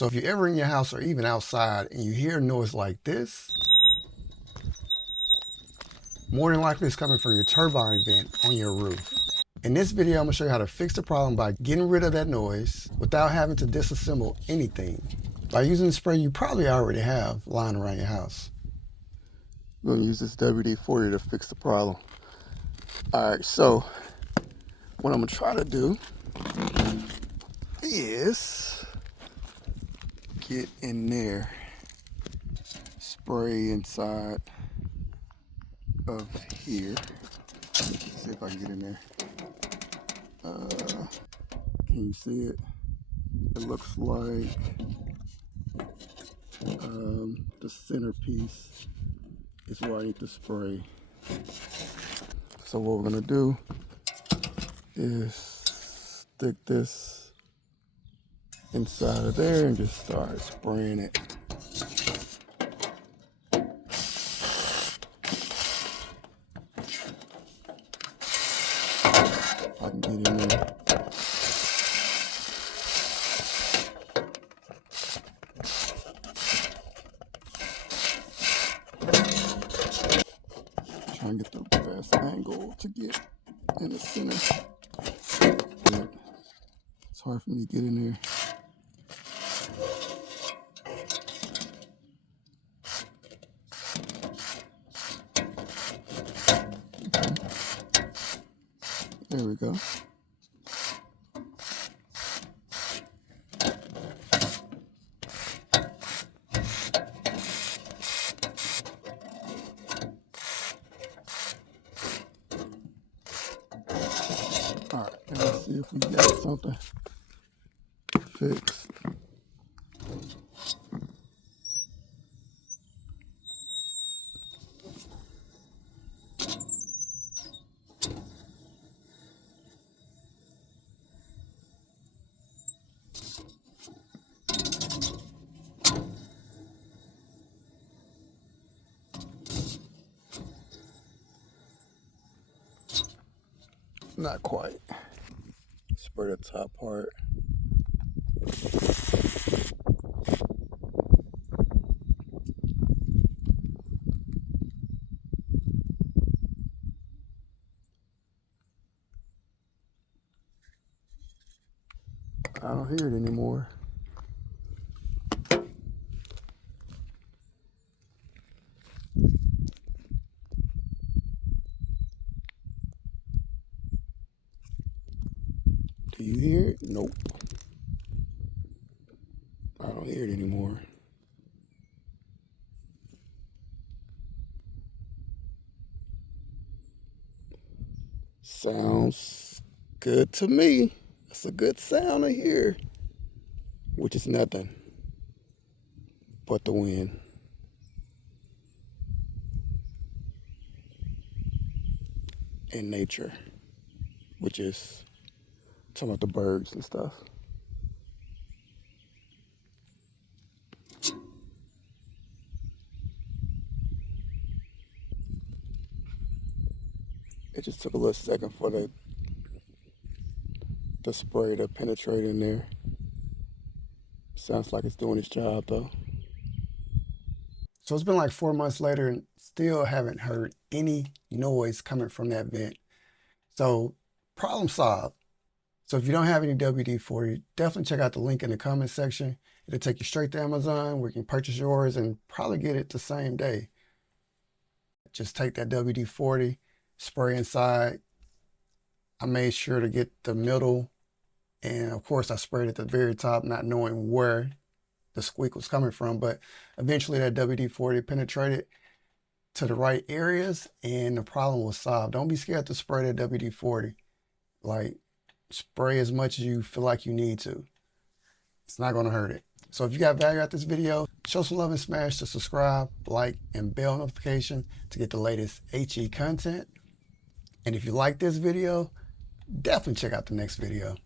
So if you're ever in your house or even outside and you hear a noise like this, more than likely it's coming from your turbine vent on your roof. In this video, I'm gonna show you how to fix the problem by getting rid of that noise without having to disassemble anything by using the spray you probably already have lying around your house. I'm gonna use this WD-40 to fix the problem. All right, so what I'm gonna try to do is get in there, spray inside of here. Let's see if I can get in there. Can you see it? It looks like the centerpiece is where I need to spray. So what we're gonna do is stick this inside of there and just start spraying it. If I can get in there. Try and get the best angle to get in the center. But it's hard for me to get in there. There we go. All right, let's see if we got something fixed. Not quite. Spray the top part. I don't hear it anymore. Do you hear it? Nope. I don't hear it anymore. Sounds good to me. That's a good sound to hear, which is nothing but the wind. And nature, which is talking about the birds and stuff. It just took a little second for the spray to penetrate in there. Sounds like it's doing its job though. So it's been like 4 months later and still haven't heard any noise coming from that vent. So problem solved. So if you don't have any WD-40, definitely check out the link in the comment section. It'll take you straight to Amazon where you can purchase yours and probably get it the same day. Just take that WD-40, spray inside. I made sure to get the middle, and of course I sprayed at the very top, not knowing where the squeak was coming from, but eventually that WD-40 penetrated to the right areas and the problem was solved. Don't be scared to spray that WD-40. Like, spray as much as you feel like you need to. It's not gonna hurt it. So if you got value out this video, show some love and smash the subscribe, like, and bell notification to get the latest HE content. And if you like this video, definitely check out the next video.